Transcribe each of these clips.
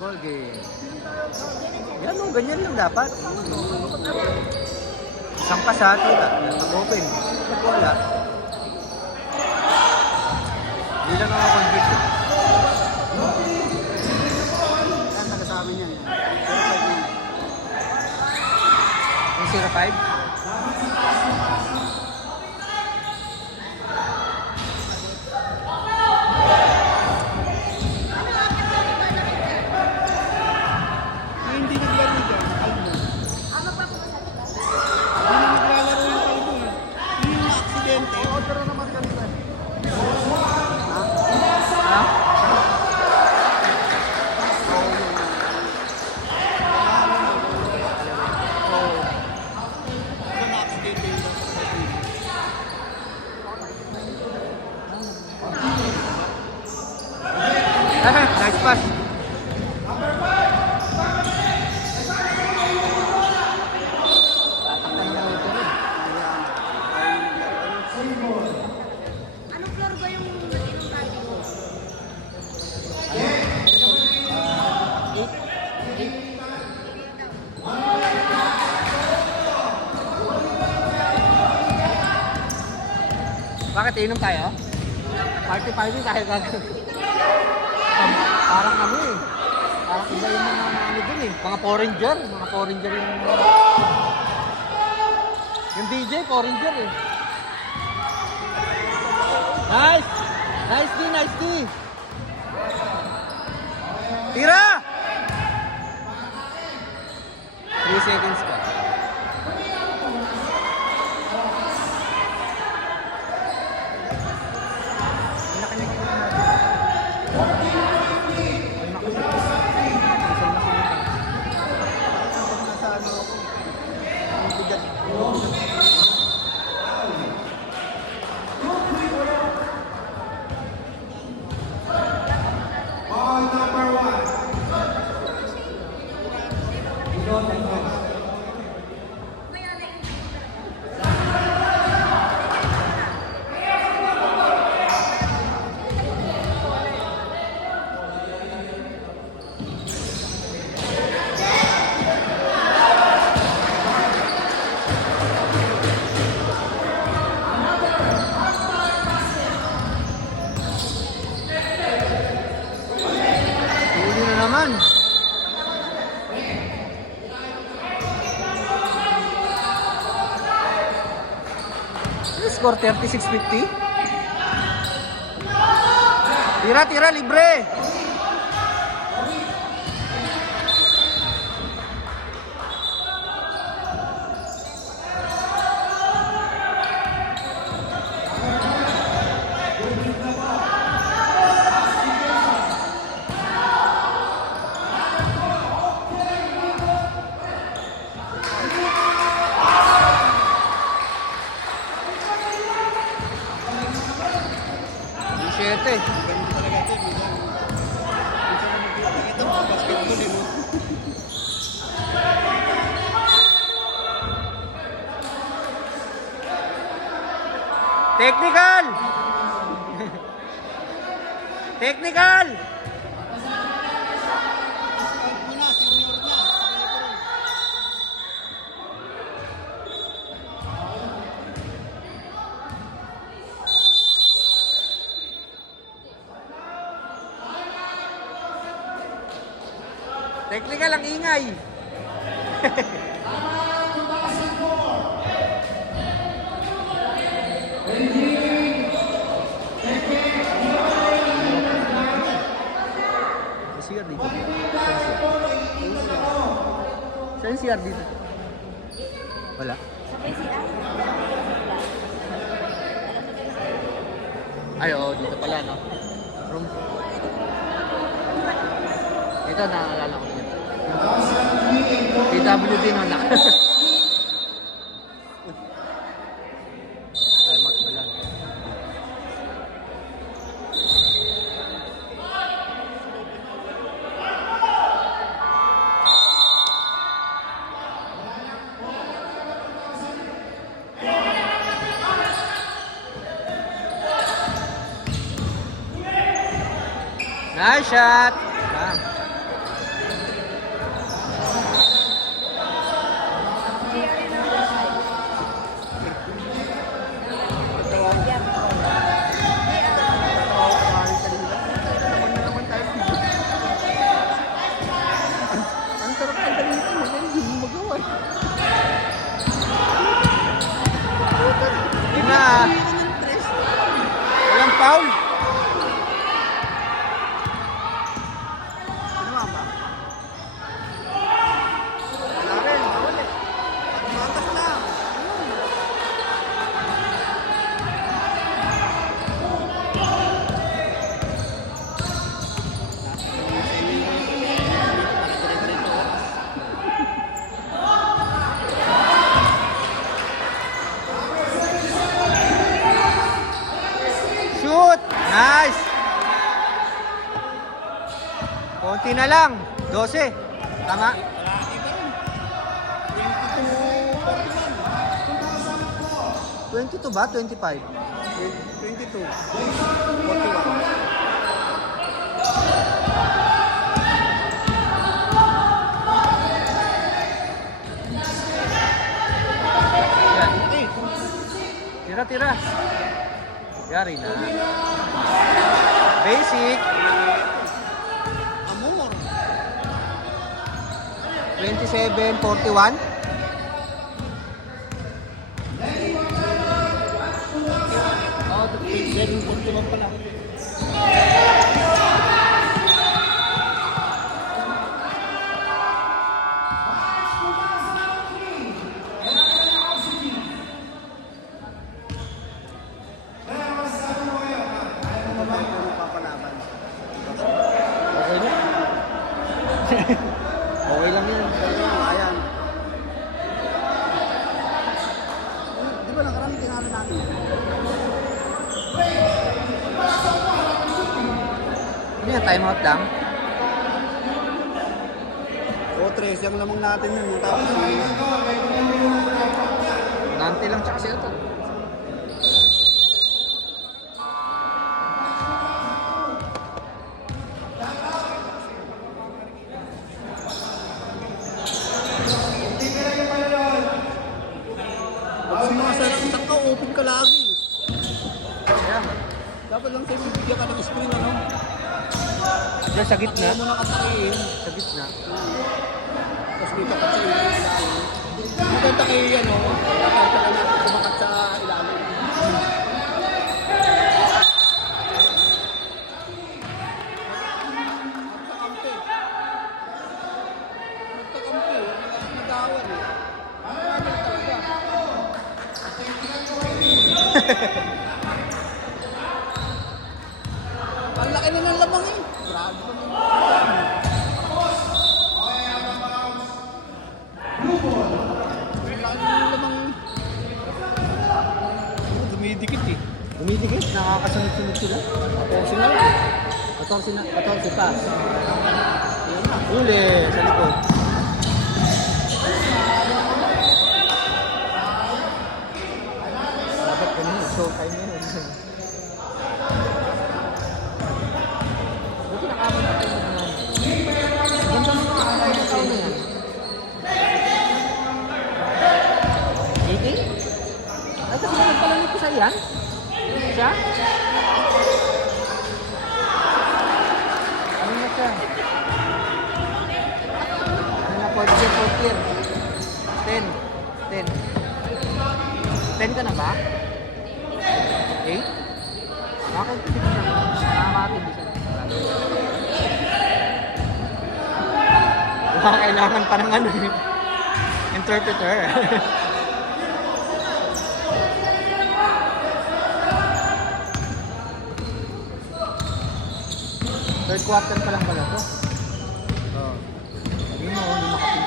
ball game. Yan o, ganyan lang dapat. Isang pasati ka, mag-open. Pag wala, hindi lang ako convict. Yan, nagkasabi niya. 0-5? Hindi naglaro dyan, Albo. Hindi na naglalaro yung Albo eh. Yung aksidente. Oo, pero naman kanina. Ha? Nice pass. Anong floor ba yung inom tayo mo? Bakit inom tayo? Party tayo gagawin. Parang ano eh. Parang iba yung mga ano dun eh. Mga foreigner. Mga foreigner yung DJ, foreigner eh. Nice! Nice D, nice D! Tira! 3 seconds pa. Huli na naman. Score 36-50. Tira, libre. Siyete. Ganito talaga ito. Ito mga basketball eh. Technical! Technical! Muna, senior na. Technical ang ingay. CR dito. Saan CR dito? Wala. Ay, oo, dito pala, no? Room. Ito, naalala ko yun. PWD, no? Time out pala. Nice shot! Bam. Konti na lang. 12. Tama. Kalaki ba rin? 22 22, 41. ba? 25? 22, 41. Yan. Eh, Tira. Yari na. Basic. Amor. 27-41. Oh, 27.1 pala. Ano naman puro papalaban? Okay na. Okay lang yan. Ayan. Di ba nakaraan tinalo natin? Ano yan? Time out lang? O, 3 yung lamang natin yun. Tapos, Nante lang tsaka siya ito. pag sumasat ka, open ka lagi. Ayan. Dapat lang sa'yo bibigyan ka ng screen, ano? Diyan sa gitna. Kaya mo nakatakiin. Sa gitna. Tapos dito ka sa ilalim. Maganda kayo yan, no? Kahit ka natin kumakat sa ilalim. Magkakampi. Magkakampi. Nag-aawal, eh. Ano talaga? Ang laki na ng lamang, eh. Grabe pa naman. Dumidikit eh. Dumidikit. Nakakasunod-sunod sila. 14 na lang. 14 pa. Uli. Sa likod. Dapat kanina. Showtime yun. Buti nakabot na kayo ng ganda mo mga kakay na tao na yan. 80? Ay, tapos nagpalamit ko sa iyan? Siya? Ano na siya? Ano na, fourth year. 10. 10 ka na ba? 8? Bakit? Nakakatindi siya. Baka kailangan pa ng ano eh. Interpreter. Third quarter pa lang pala to. Oo. Yun mo, hindi makapit.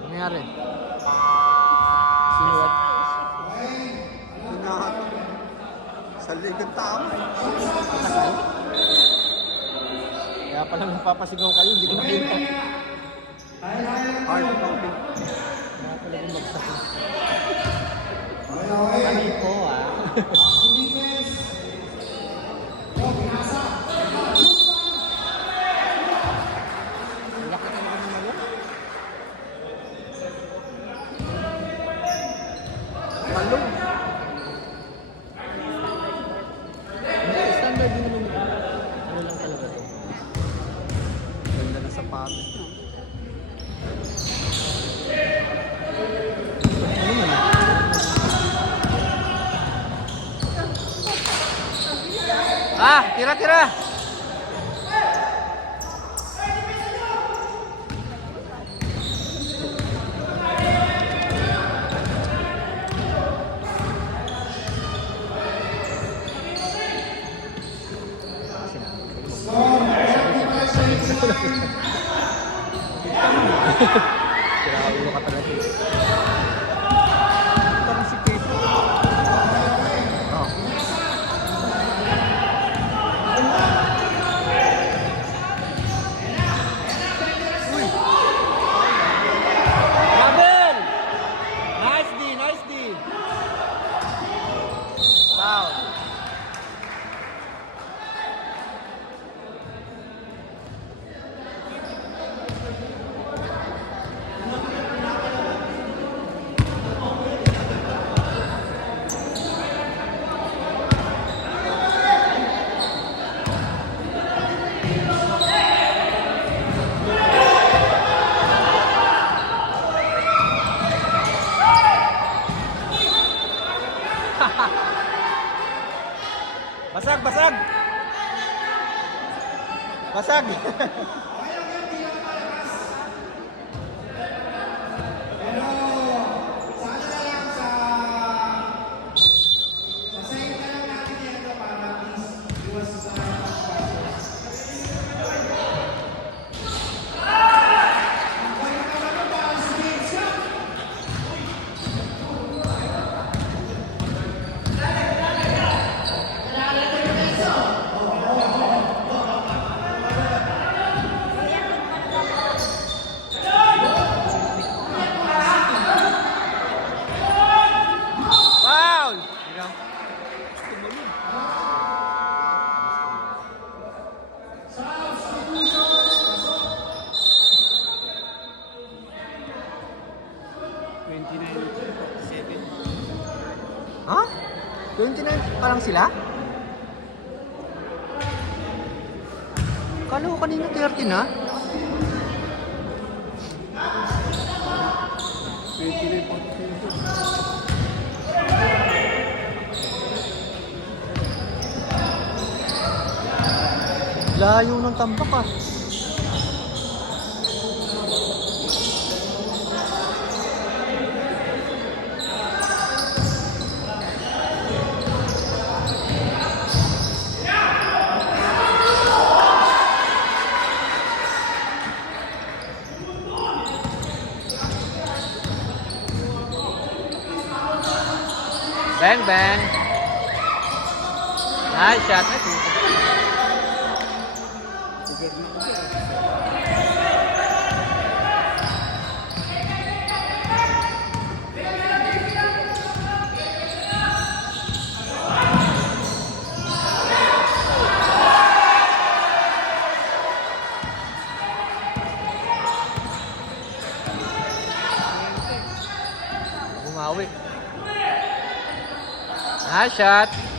Ano nangyari? Sinuwat. Hinahatak. Sa ligang tama. Nakasal? Kaya pala napapasigaw kayo, hindi ko nakita. Hard pumping. Kaya pala bumagsak na. Kami po ah. Laki talaga ng malo. Talong. Hindi, standard din naman. Ano lang talaga to. Ganda na sapatos niya. Ano man ah? Ah, tira! Grabe ka talaga. Parang si Kepo. Basag, basag! Basag! Foul! Ha? 29 pa lang sila? Kala ko kanina 30 na? 29. Layo ng tambak ah. Bang bang. Nice shot. Bumawi. Nice shot.